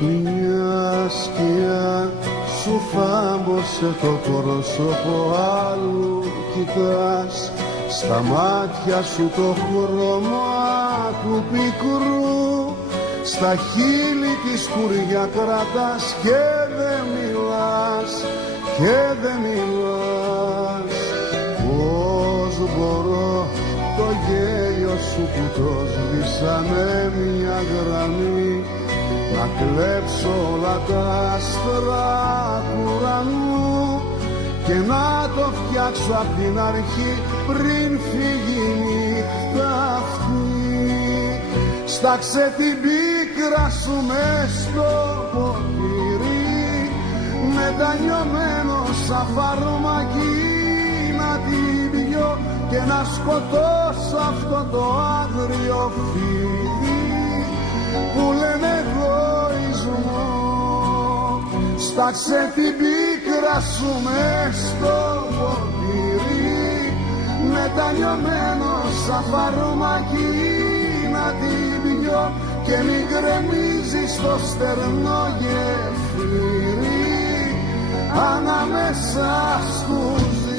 Μια σκιά σου θάμπωσε το πρόσωπο, άλλου κοιτάς, στα μάτια σου το χρώμα του πικρού, στα χείλη τη σκουριά κρατάς και δεν μιλάς, και δεν μιλάς. Πώς μπορώ το γέλιο σου που το σβήσανε μια γραμμή, να κλέψω όλα τα άστρα του ουρανού και να το φτιάξω απ' την αρχή πριν φύγει η νύχτα αυτή. Στάξε την πίκρα σου μες στο ποτήρι, μετανιωμένο σαν φαρμακί, να την πιω και να σκοτώσω αυτό το άγριο φίδι που λένε εγωισμό. Στάξε την πίκρα σου μες στο ποτήρι, μετανιωμένο σαν φαρμακί, να την πιω και μην γκρεμίζει στο στερνό γεφύρι ανάμεσα στους δυο.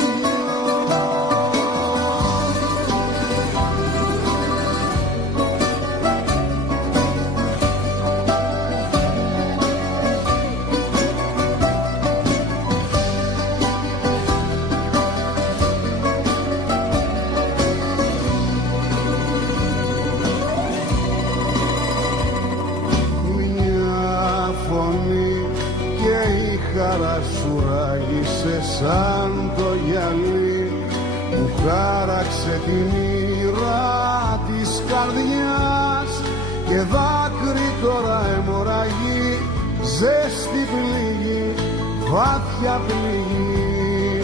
Σαν το γυαλί που χάραξε τη μοίρα της καρδιάς, και δάκρυ τώρα αιμορραγεί, ζέστη πληγή, βάθια πληγή.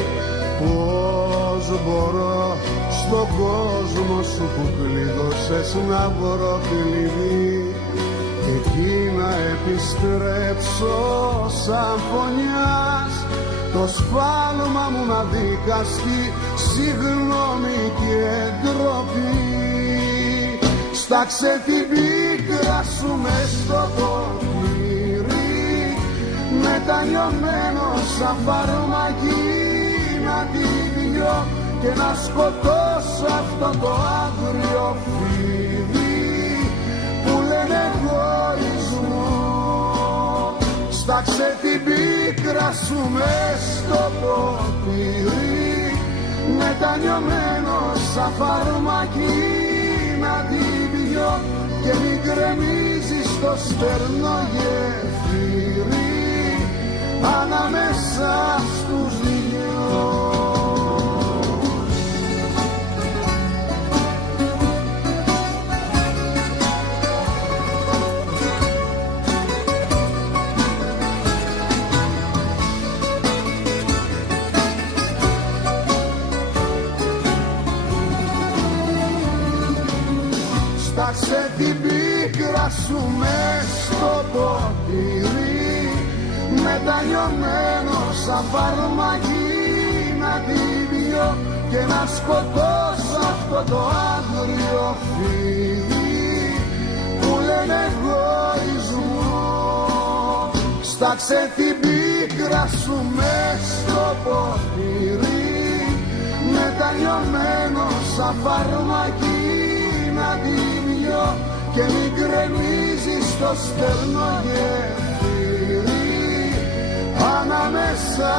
Πώς μπορώ στον κόσμο σου που κλείδωσες να βρω κλειδί, εκεί να επιστρέψω σαν φωνιάς, το σφάλμα μου να δικαστεί, συγγνώμη και ντροπή. Στάξε την πίκρα σου μες στο ποτήρι, μετανιωμένο σαν φαρμακί, να την πιω και να σκοτώσω αυτό το άγριο φίδι που λένε εγωισμό. Στάξε την πίκρα σου μες στο ποτήρι, μετανιωμένο σαν φαρμακί, να την πιω και μην γκρεμίζει στο στερνό γεφύρι ανάμεσα στους δυο. Στάξε την πίκρα σου μες στο ποτήρι, μετανιωμένο σαν φαρμακί, να την πιω και να σκοτώσω αυτό το άγριο φίδι που λένε εγωισμό. Στάξε την πίκρα σου μες στο ποτήρι, μετανιωμένο σαν φαρμακί, να την πιω και μην γκρεμίζει στο στερνό γεφύρι ανάμεσα